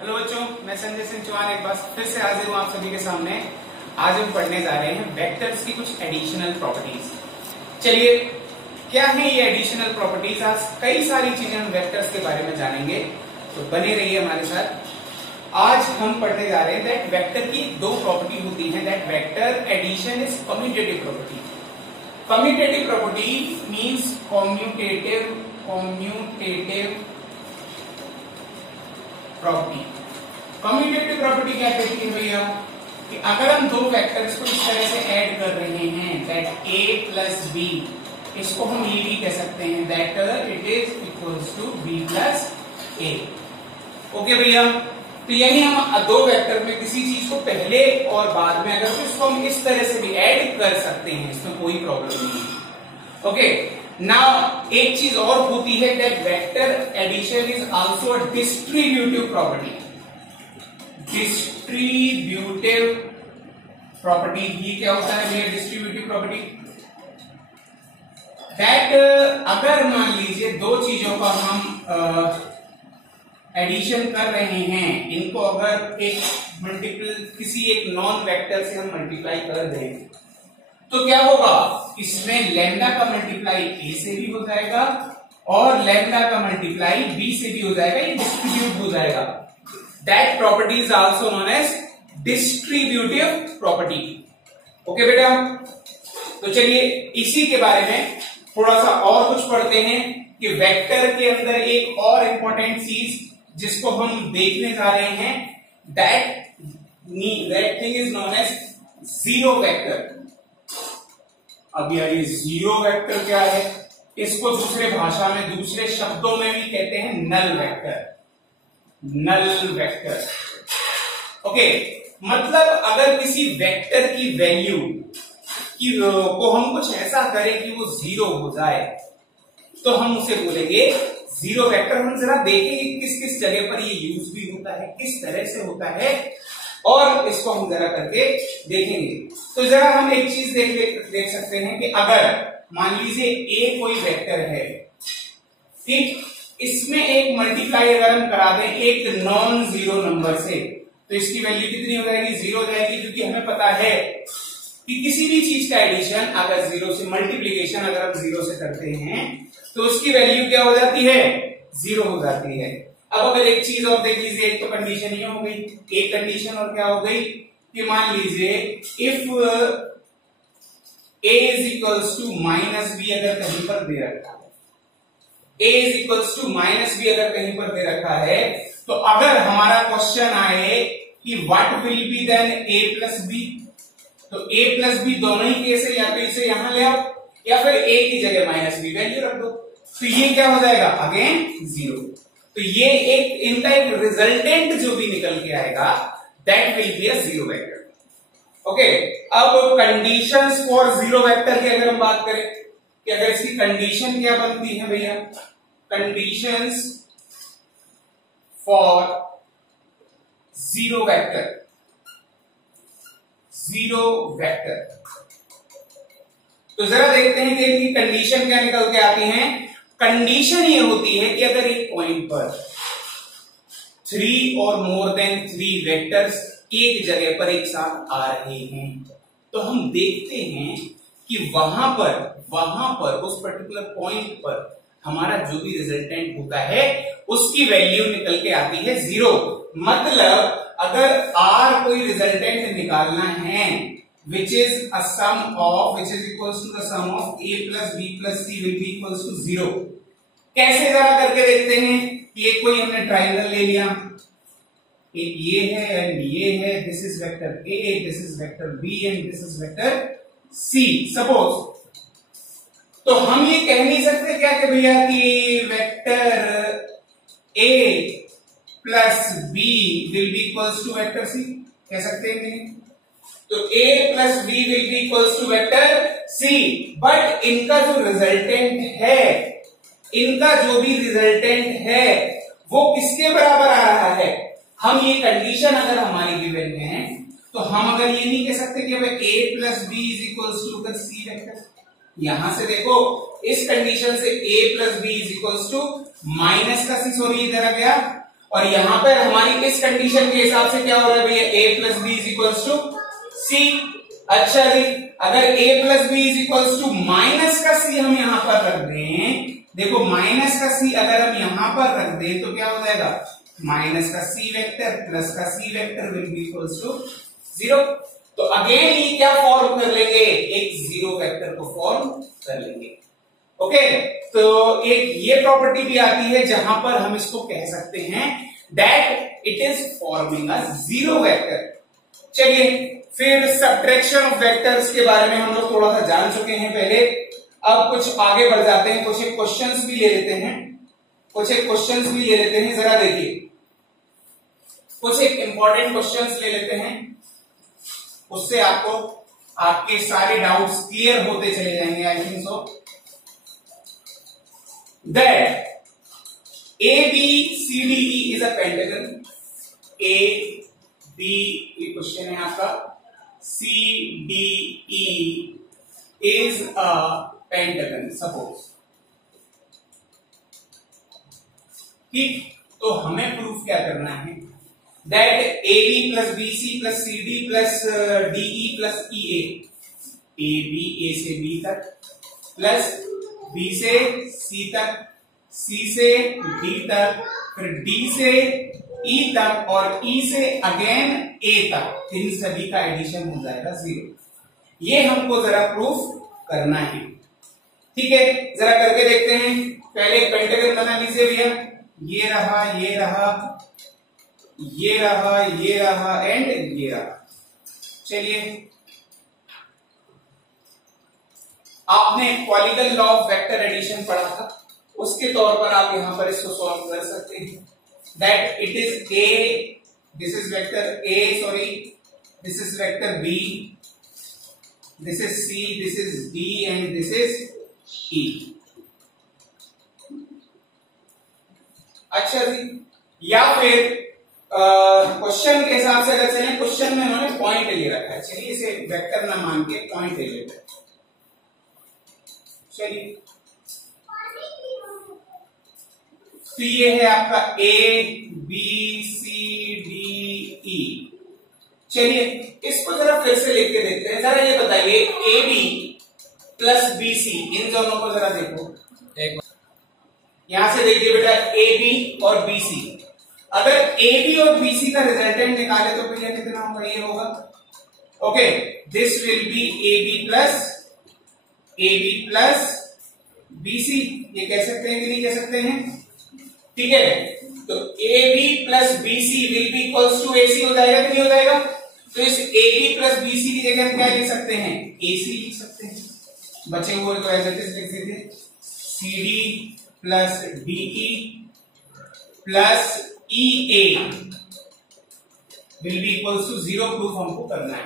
Hello बच्चों, मैं संजय सिंह चौहान एक बार फिर से हाजिर हूँ आप सभी के सामने। आज हम पढ़ने जा रहे हैं वेक्टर्स की कुछ एडिशनल प्रॉपर्टीज। चलिए, क्या है ये एडिशनल प्रॉपर्टीज? आज कई सारी चीजें हम वेक्टर्स के बारे में जानेंगे, तो बने रहिए हमारे साथ। आज हम पढ़ने जा रहे हैं दैट वेक्टर की दो प्रॉपर्टी होती है। That vector addition is commutative property. Commutative property means commutative property. Commutative property क्या कहती है भैया? कि अगर हम दो वेक्टर्स को इस तरह से ऐड कर रहे हैं दैट a प्लस बी, इसको हम ये भी कह सकते हैं that it is equals to b plus a। Okay भैया, तो यानी हम दो वेक्टर में किसी चीज को पहले और बाद में अगर इसको हम इस तरह से भी ऐड कर सकते हैं, इसमें कोई प्रॉब्लम नहीं है। ओके, नाउ एक चीज और होती है that vector addition is also a distributive property. Distributive property ये क्या होता है भैया? डिस्ट्रीब्यूटिव प्रॉपर्टी दैट अगर मान लीजिए दो चीजों का हम एडिशन कर रहे हैं, इनको अगर एक मल्टीपल किसी एक नॉन वेक्टर से हम मल्टीप्लाई कर दें तो क्या होगा? इसमें लैम्डा का मल्टीप्लाई a से भी हो जाएगा और लैम्डा का मल्टीप्लाई b से भी हो जाएगा। ये डिस्ट्रीब्यूट हो जाएगा। That property is also known as distributive property. Okay बेटा, तो चलिए इसी के बारे में थोड़ा सा और कुछ पढ़ते हैं कि वेक्टर के अंदर एक और इंपॉर्टेंट चीज जिसको हम देखने जा रहे हैं that thing is known as zero vector. अब यार ये जीरो वेक्टर क्या है? इसको दूसरे भाषा में दूसरे शब्दों में भी कहते हैं null vector. Null vector okay, मतलब अगर किसी वेक्टर की वैल्यू को हम कुछ ऐसा करें कि वो जीरो हो जाए तो हम उसे बोलेंगे जीरो वेक्टर। हम जरा देखेंगे किस किस जगह पर ये यूज भी होता है, किस तरह से होता है, और इसको हम जरा करके देखेंगे। तो जरा हम एक चीज देख सकते हैं कि अगर मान लीजिए a कोई वेक्टर है, ठीक, इसमें एक मल्टीप्लाई अगर हम करा दें एक नॉन जीरो नंबर से तो इसकी वैल्यू कितनी हो जाएगी? जीरो हो जाएगी। क्योंकि हमें पता है कि किसी भी चीज का एडिशन अगर जीरो से, मल्टीप्लीकेशन अगर हम जीरो से करते हैं तो उसकी वैल्यू क्या हो जाती है? जीरो हो जाती है। अब अगर एक चीज और देख लीजिए, एक तो कंडीशन ये हो गई, एक कंडीशन और क्या हो गई कि मान लीजिए if a is equals to minus B अगर कहीं पर दे रखा है, a is equals to minus B अगर कहीं पर दे रखा है, तो अगर हमारा क्वेश्चन आए कि what will be then a plus B, तो a प्लस बी दोनों ही केस है, या तो इसे यहां ले आओ या फिर a की जगह माइनस बी वैल्यू रख दो, तो ये क्या हो जाएगा? Again zero. तो ये एक इनका एक रिजल्टेंट जो भी निकल के आएगा that will be a zero vector. Okay, अब कंडीशंस फॉर जीरो वेक्टर की अगर हम बात करें कि अगर इसकी कंडीशन क्या बनती है भैया? Conditions for zero vector, zero vector, तो जरा देखते हैं कि इनकी कंडीशन क्या निकल के आती हैं। कंडीशन ये होती है कि अगर एक पॉइंट पर 3 और मोर देन 3 वेक्टर्स एक जगह पर एक साथ आ रहे हैं तो हम देखते हैं कि वहां पर उस पर्टिकुलर पॉइंट पर हमारा जो भी रिजल्टेंट होता है उसकी वैल्यू निकल के आती है जीरो। मतलब अगर R कोई रिजल्टेंट निकालना है which is a sum of which is equals to the sum of a plus b plus c will be equals to 0। कैसे जरा करके देखते हैं कि एक कोई हमने ट्राइंगल ले लिया, एक ये है एंड ये है, this is vector a, this is vector b and this is vector c suppose. तो हम ये कह नहीं सकते क्या कि भैया कि vector a plus b will be equals to vector c? कह सकते हैं कि नहीं? तो a plus B will be equals to vector c, but इनका जो रिजल्टेंट है, इनका जो भी रिजल्टेंट है वो किसके बराबर आ रहा है? हम ये कंडीशन अगर हमारी गिवन है तो हम अगर ये नहीं कह सकते कि a plus B is equals to c vector. यहां से देखो, इस कंडीशन से a plus B is equals to minus का c, सॉरी इधर आ गया, और यहां पर हमारी इस कंडीशन के हिसाब से क्या हो रहा है भैया, a plus B is equals to C. अच्छा जी, अगर a plus B is equals to minus का c हम यहां पर रख दें, देखो माइनस का c अगर हम यहां पर रख दें तो क्या हो जाएगा, माइनस का c वेक्टर प्लस का c vector will be equals to 0। तो अगेन ये क्या फॉर्म कर लेंगे, एक जीरो वेक्टर को फॉर्म कर लेंगे। ओके, तो एक ये प्रॉपर्टी भी आती है जहां पर हम इसको कह सकते हैं that it is forming a zero vector. चलिए फिर सब्ट्रैक्शन ऑफ वेक्टर्स के बारे में हम लोग थोड़ा सा जान चुके हैं पहले। अब कुछ आगे बढ़ जाते हैं, कुछ एक क्वेश्चंस भी ले लेते हैं, जरा देखिए कुछ एक इंपॉर्टेंट क्वेश्चंस ले लेते हैं, उससे आपको आपके सारे डाउट्स क्लियर होते चले जाएंगे। I think so that ABCDE is a pentagon। AB ये क्वेश्चन है आपका, CDE is a pentagon suppose. ठीक, तो हमें प्रूफ क्या करना है, that AB plus BC plus CD plus DE plus EA, AB A से B तक प्लस B से C तक, C से D तक, फिर D से E तक और E से अगेन A तक, इन सभी का एडिशन हो जाएगा 0। ये हमको जरा प्रूफ करना है। ठीक है, जरा करके देखते हैं। पहले एक पेंटागन बना लीजिए भैया, ये रहा, ये रहा, ये रहा, ये रहा एंड ये रहा। चलिए, आपने polygon law of vector addition पढ़ा था, उसके तौर पर आप यहां पर इसको सॉल्व कर सकते हैं। That it is A, this is vector A, sorry this is vector B, this is C, this is D and this is E. अच्छा जी, या फिर क्वेश्चन के हिसाब से अगर चलें, क्वेश्चन में उन्होंने पॉइंट ले रखा है, चलिए इसे वेक्टर ना मान के पॉइंट ले लेते हैं। चलिए, तो ये है आपका A B C D E। चलिए इसको जरा फिर से लिख के देखते हैं। जरा ये बताइए AB प्लस BC, इन दोनों को जरा देखो, यहां से देखिए बेटा AB और BC। अगर AB और BC का रिजल्टेंट निकाले तो भैया कितना होगा, ये होगा। Okay, this will B AB plus BC, ये कह सकते हैं कि नहीं कह सकते हैं? ठीक है, तो AB plus BC will be equals to AC हो जाएगा कि नहीं हो जाएगा? तो इस AB प्लस BC की जगह हम क्या लिख सकते हैं, AC लिख सकते हैं। बचे हुए तो ऐसे लिख सकते CD plus DE plus EA will be equals to 0। Proof हमको करना है।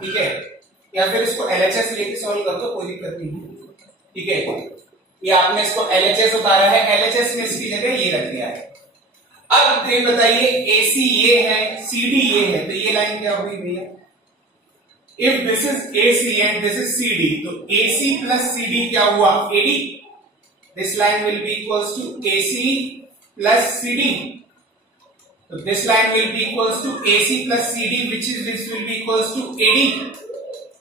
ठीक है, या फिर इसको LHS लेके सॉल्व कर दो, कोई दिक्कत नहीं है। ठीक है, ये आपने इसको LHS उतारा है, LHS में इसकी जगह ये रख दिया है। अब ये बताइए AC ये है, CD ये है, तो ये लाइन क्या होगी भैया, if this is AC and this is CD, तो AC प्लस CD क्या हुआ, AD। This line will be equals to AC plus CD, तो this line will be equals to AC plus CD, which is this will be equals to AD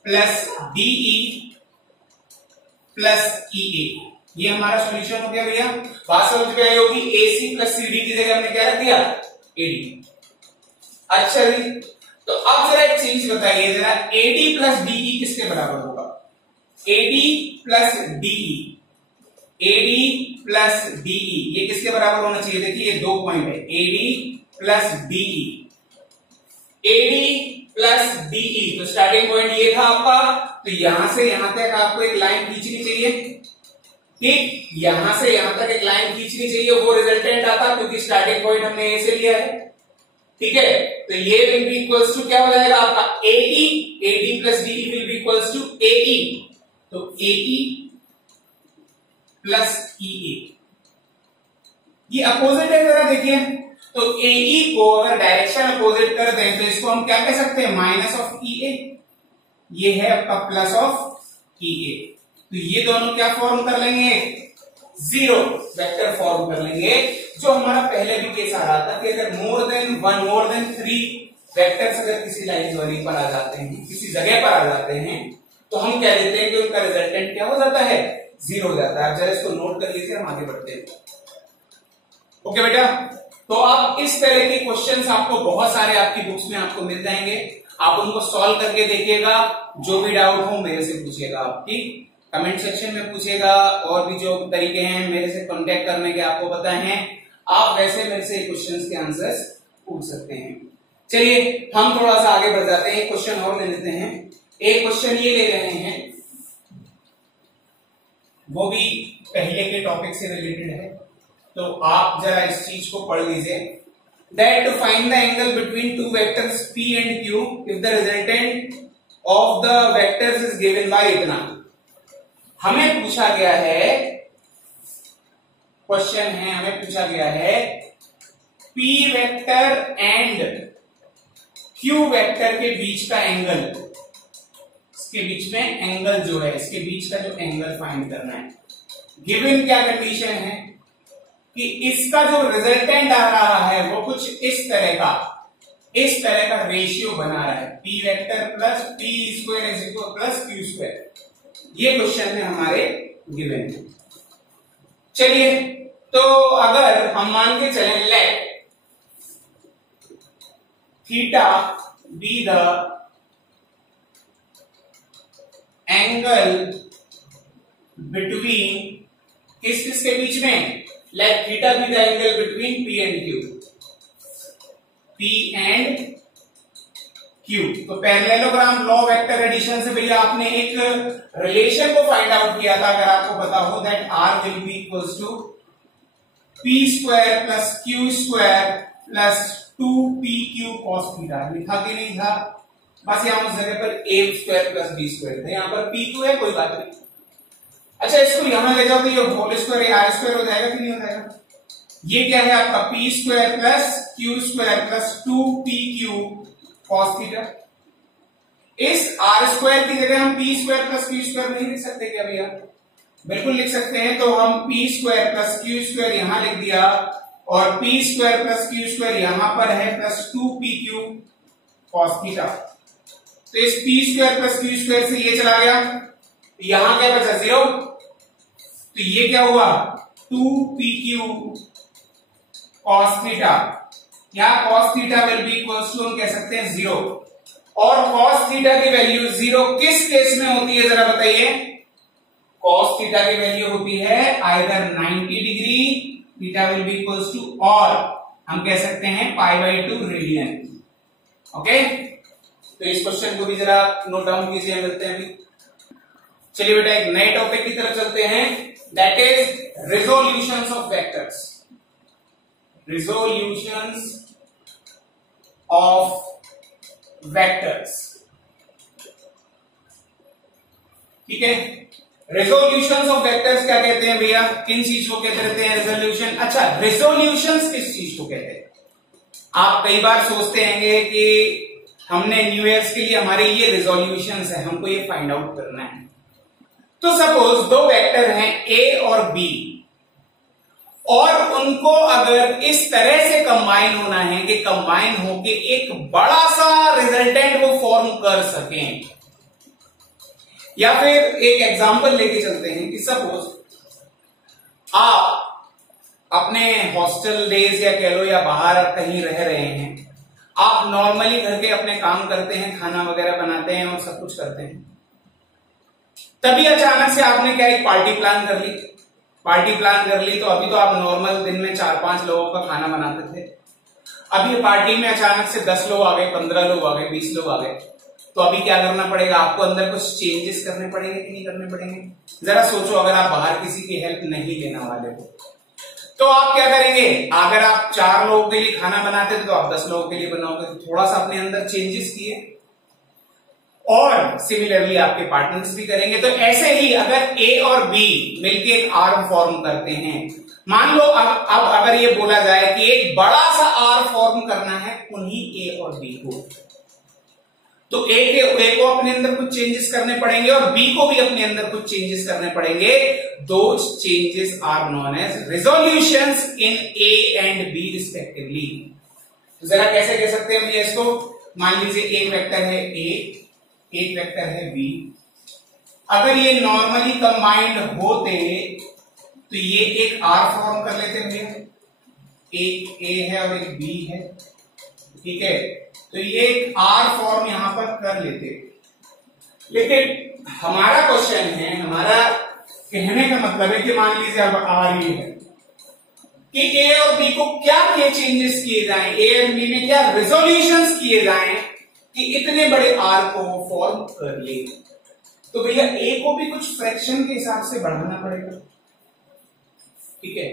plus DE plus EA। ये हमारा solution हो गया भैया। बात समझ में आई होगी, AC प्लस CD की जगह हमने क्या रख दिया, AD। अच्छा जी, तो अब जरा एक चीज बताइए, जरा AD प्लस DE किसके बराबर होगा, AD plus DE, AD plus DE ये किसके बराबर होना चाहिए? देखिए ये 2 पॉइंट है, AD plus DE, AD plus DE, तो स्टार्टिंग पॉइंट ये था आपका, तो यहां से यहां तक आपको एक लाइन खींचनी चाहिए। ठीक, यहां से यहां तक एक लाइन खींचनी चाहिए, वो रिजल्टेंट आता क्योंकि स्टार्टिंग पॉइंट हमने ए से लिया है। ठीक है, तो ये विल बी इक्वल्स टू क्या हो जाएगा आपका AE, AD plus DE will be equals to AE, तो AE प्लस EA, ये अपोजिट है, जरा देखिए। तो AE को अगर डायरेक्शन अपोजिट कर दें तो इसको हम क्या कह सकते हैं, माइनस ऑफ EA, ये है आपका प्लस ऑफ EA। तो ये दोनों क्या फॉर्म कर लेंगे, जीरो वेक्टर फॉर्म कर लेंगे, जो हमारा पहले भी केस आ रहा था कि अगर मोर देन 3 वेक्टर्स अगर किसी लाइन ज्वाइनिंग पर आ जाते हैं, किसी जगह पर आ जाते हैं, तो हम कह देते हैं कि उनका रिजल्टेंट क्या हो जाता है, जीरो हो जाता है। आप जरा इसको नोट कर लीजिए, हम आगे बढ़ते हैं। ओके बेटा, तो आप इस तरह के क्वेश्चंस आपको बहुत सारे आपकी बुक्स में आपको मिल जाएंगे, आप उनको सॉल्व करके देखिएगा। जो भी डाउट हो मेरे से पूछिएगा, आपकी कमेंट सेक्शन में पूछिएगा, और भी जो तरीके हैं मेरे से कांटेक्ट करने के आपको पता है, आप वैसे मेरे से क्वेश्चंस के आंसर्स पूछ सकते हैं। चलिए हम थोड़ा सा आगे बढ़ जाते हैं, एक क्वेश्चन और ले लेते हैं। एक क्वेश्चन ये ले रहे हैं, वो भी पहले के टॉपिक से रिलेटेड है, तो आप जरा इस चीज को पढ़ लीजिए। That to find the angle between two vectors P and Q if the resultant of the vectors is given by इतना। हमें पूछा गया है, क्वेश्चन है, हमें पूछा गया है P vector and Q vector के बीच का एंगल, इसके बीच में एंगल जो है, इसके बीच का जो एंगल फाइंड करना है। गिवन क्या कंडीशन है कि इसका जो रिजल्टेंट आ रहा है वो कुछ इस तरह का रेशियो बना रहा है, P vector plus P square is equal plus Q square. ये क्वेश्चन में हमारे गिवन है। चलिए, तो अगर हम मान के चलें let theta be the angle between, किस के बीच में, let theta be the angle between P and Q, P and Q। तो पैरेललोग्राम लॉ वेक्टर एडिशन से भैया आपने एक रिलेशन को फाइंड आउट किया था, अगर आपको पता हो, that R will be equals to P square plus Q square plus 2PQ cos theta. लिखा कि नहीं था, बस यहां उस जगह पर A square plus B square था, यहां पर P2 है, कोई बात नहीं। अच्छा, इसको यहां ले जाओ तो ये होल स्क्वायर आर स्क्वायर हो जाएगा कि नहीं हो जाएगा। ये क्या है आपका P square plus Q square plus 2PQ cos theta. इस R स्क्वायर की जगह हम P square plus Q square नहीं लिख सकते क्या भैया? बिल्कुल लिख सकते हैं। तो हम P square plus Q square यहां लिख दिया, और P square plus Q square यहां पर है प्लस 2PQ cos थीटा। तो इस P square plus Q square से ये चला गया, यहां क्या बचा, 0। तो ये क्या हुआ, 2PQ cos थीटा। यहां cos theta will be equals to, हम कह सकते हैं 0। और cos थीटा की वैल्यू 0 किस केस में होती है जरा बताइए। cos थीटा की वैल्यू होती है either 90 degree, theta will be equals to, और हम कह सकते हैं π/2 रेडियन। ओके, तो इस क्वेश्चन को भी जरा नोट डाउन कीजिए, मिलते हैं अभी। चलिए बेटा, एक नए टॉपिक की तरफ चलते हैं, that is resolutions of vectors. Resolutions of vectors, ठीक है। रेजोल्यूशंस ऑफ वेक्टर्स क्या कहते हैं भैया, किन चीज को कहते रहते हैं रेजोल्यूशन। अच्छा, रेजोल्यूशंस किस चीज को कहते हैं। आप कई बार सोचते हैं कि हमने न्यू ईयर्स के लिए हमारे ये रेजोल्यूशंस है, हमको ये फाइंड आउट करना है। तो सपोज दो वेक्टर हैं A और B, और उनको अगर इस तरह से कंबाइन होना है कि कंबाइन होके एक बड़ा सा रिजल्टेंट वो फॉर्म कर सकें। या फिर एक एग्जांपल लेके चलते हैं कि सपोज आप अपने हॉस्टल डेज या कह लो या बाहर कहीं रह रहे हैं, आप नॉर्मली घर के अपने काम करते हैं, खाना वगैरह बनाते हैं और सब कुछ करते हैं। तभी अचानक से आपने क्या एक पार्टी प्लान कर ली। पार्टी प्लान कर ली तो अभी तो आप नॉर्मल दिन में 4-5 लोगों का खाना बनाते थे, अभी पार्टी में अचानक से 10 लोग आ गए, 15 लोग आ गए, 20 लोग आ गए। तो अभी क्या करना पड़ेगा आपको, अंदर कुछ चेंजेस करने पड़ेंगे कि नहीं करने पड़ेंगे। जरा सोचो, अगर आप बाहर किसी की हेल्प नहीं लेने वाले हो तो आप क्या करेंगे। अगर आप 4 लोगों के लिए खाना बनाते थे तो आप 10 लोगों के लिए बनाओगे, तो थोड़ा सा अपने अंदर चेंजेस किए, और सिमिलरली आपके पार्टनर्स भी करेंगे। तो ऐसे ही अगर A और B मिलकर एक आर्म फॉर्म करते हैं, मान लो अब अगर ये बोला जाए कि एक बड़ा सा आर फॉर्म करना है उन्हीं A और B को, तो ए को अपने अंदर कुछ चेंजेस करने पड़ेंगे और बी को भी अपने अंदर कुछ चेंजेस करने पड़ेंगे। Those changes are known as resolutions in A and B respectively. तो जरा कैसे कह सकते हैं भैया इसको? मान लीजिए एक वेक्टर है ए, एक वेक्टर है बी। अगर ये नॉर्मली कंबाइंड होते तो ये एक आर फॉर्म कर लेते भैया, एक ए है और एक बी है, ठीक है, तो ये एक आर फॉर्म यहां पर कर लेते। लेकिन हमारा क्वेश्चन है, हमारा कहने का मतलब है कि मान लीजिए अब आर ये है कि ए और बी को क्या चेंजेस किए जाएं, ए और बी में क्या रिजोल्यूशंस किए जाएं कि इतने बड़े आर को फॉर्म कर ले। तो भैया ए को भी कुछ फ्रैक्शन के हिसाब से बढ़ाना पड़ेगा, ठीक है।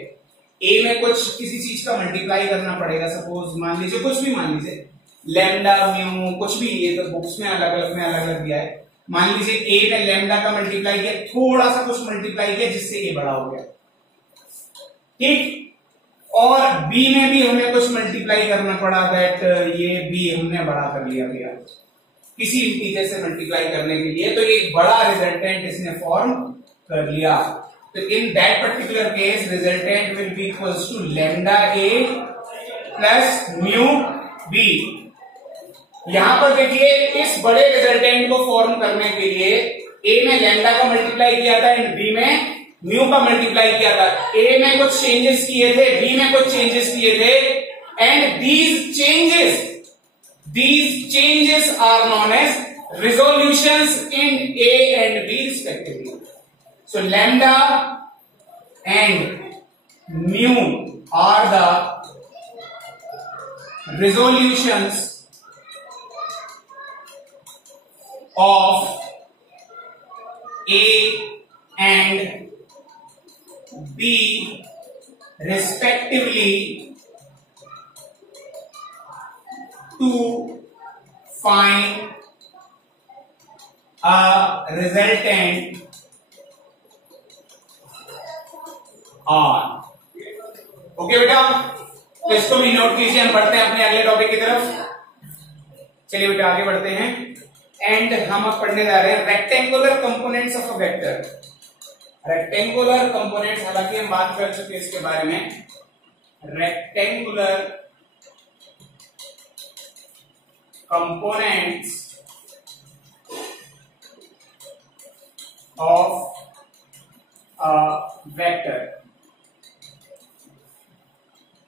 ए में कुछ किसी चीज का मल्टीप्लाई करना पड़ेगा, सपोज मान लीजिए कुछ भी, मान लीजिए लैम्डा म्यू कुछ भी, ये तो बुक्स में अलग अलग दिया है। मान लीजिए ए में लैम्डा का मल्टीप्लाई किया, थोड़ा सा कुछ मल्टीप्लाई किया जिससे ए बड़ा हो गया, ठीक। और बी में भी हमें कुछ मल्टीप्लाई करना पड़ा, दैट ये बी हमने बड़ा कर लिया भैया किसी इंटीजर से मल्टीप्लाई करने के लिए, तो एक बड़ा रिजल्टेंट इसने फॉर्म कर लिया। तो in that particular case resultant will be equals to lambda A plus mu B. यहां पर देखिए इस बड़े रिजल्टेंट को फॉर्म करने के लिए ए में लैम्डा का मल्टीप्लाई किया था एंड बी में म्यू का मल्टीप्लाई किया था। ए में कुछ चेंजेस किए थे, बी में कुछ चेंजेस किए थे, and these changes are known as resolutions in A and B respectively. So lambda and mu are the resolutions of A and B respectively to find a resultant R। Okay बेटा, तो इसको भी note कीजिए। हम बढ़ते हैं अपने अगले टॉपिक की तरफ। चलिए बेटा आगे बढ़ते हैं एंड हम अब पढ़ने जा रहे हैं rectangular components of a vector. Rectangular components, हालांकि हम बात कर चुके हैं इसके बारे में। Rectangular components of a vector।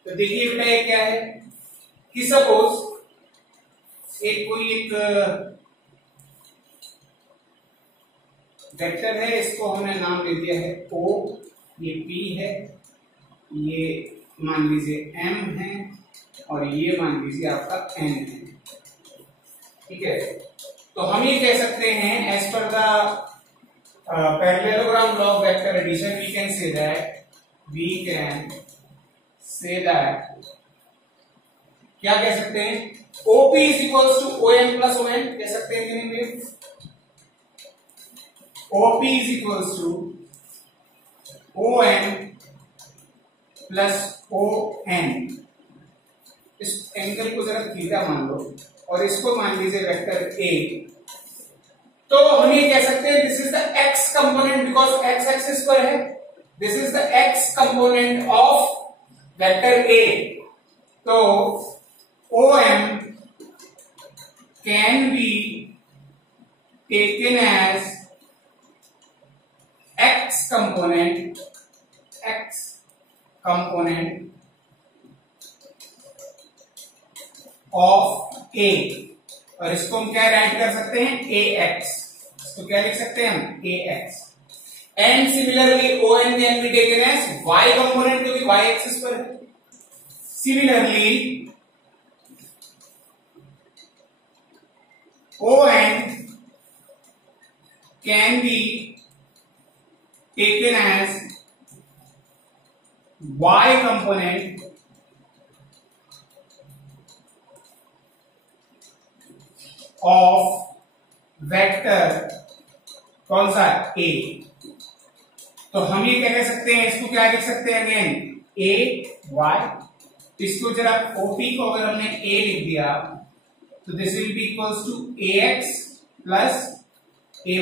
तो देखिए बेटा ये क्या है कि सपोज एक वेक्टर है, इसको हमने नाम दे दिया है O, ये P है, ये मान लीजिए M है और ये मान लीजिए आपका N है, ठीक है। तो हम ये कह सकते हैं एज पर the parallelogram law of vector addition we can say that क्या कह सकते हैं, OP is equals to OM plus ON कह सकते हैं कि नहीं भैया? OP is equals to OM plus ON। इस एंगल को जरा थीटा मान लो और इसको मान लीजिए वेक्टर ए, तो हम ये कह सकते हैं this is the X component, because X axis पर है, this is the X component of vector A. तो OM can be taken as X component of A, और इसको हम क्या राइट कर सकते हैं, AX। इसको क्या लिख सकते हैं हम, AX। And similarly ON can be taken as Y component, क्योंकि Y एक्सिस पर है। Similarly ON can be taken as Y component of vector कौन सा, A। तो हम ये क्या कह सकते हैं, इसको क्या लिख सकते हैं अगेन, AY। इसको जरा OP को अगर हमने A लिख दिया तो this will be equals to ax plus ay,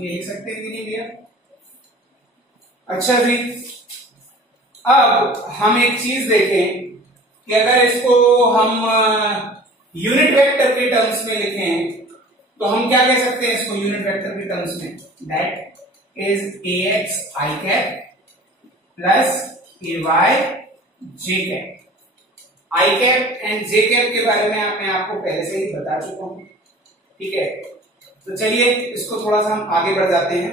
ये लिख सकते हैं कि नहीं भैया? अच्छा जी, अब हम एक चीज देखें कि अगर इसको हम यूनिट वेक्टर के टर्म्स में लिखें तो हम क्या कह सकते हैं इसको यूनिट वेक्टर के टर्म्स में? That is ax i cap plus ay j cap. i cap and j cap के बारे में मैं आपको पहले से ही बता चुका हूं, ठीक है? तो चलिए इसको थोड़ा सा हम आगे बढ़ जाते हैं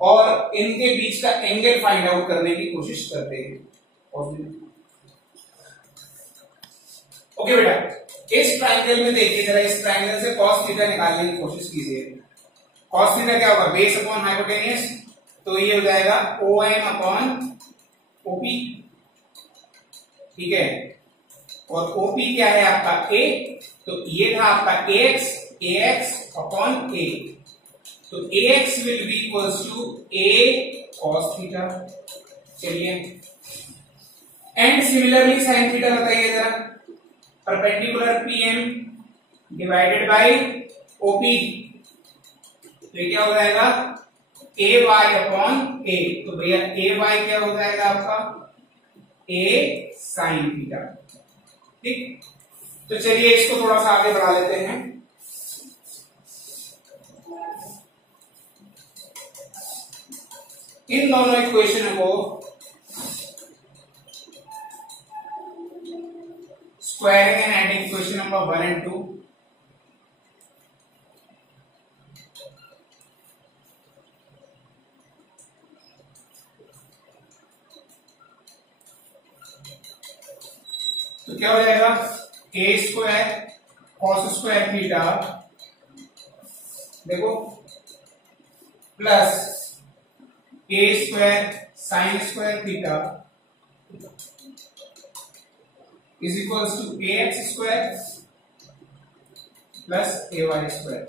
और इनके बीच का एंगल फाइंड आउट करने की कोशिश करते हैं। ओके बेटा, इस ट्राइंगल में देखिए जरा, इस ट्राइंगल से cos थीटा निकालने की कोशिश कीजिए। cos थीटा क्या होगा? बेस अपॉन हाइपोटेन्यूस, तो ये हो जाएगा OM अपॉन OP, ठीक है? और OP क्या है आपका? A, तो ये था आपका AX अपॉन A, तो AX will be equals to A cos theta. चलिए, एंड सिमिलरली साइन थीटा बताइए जरा। Perpendicular PM divided by OP, तो ये क्या हो जाएगा? AY अपॉन A, तो भैया AY क्या हो जाएगा आपका? A साइन थीटा, ठीक? तो चलिए इसको थोड़ा सा आगे बढ़ा लेते हैं। इन दोनों इक्वेशन को squaring and adding equation number 1 and 2, तो क्या हो जाएगा? a square cos square theta, देखो, plus a square sine square theta is equals to ax square plus ay square.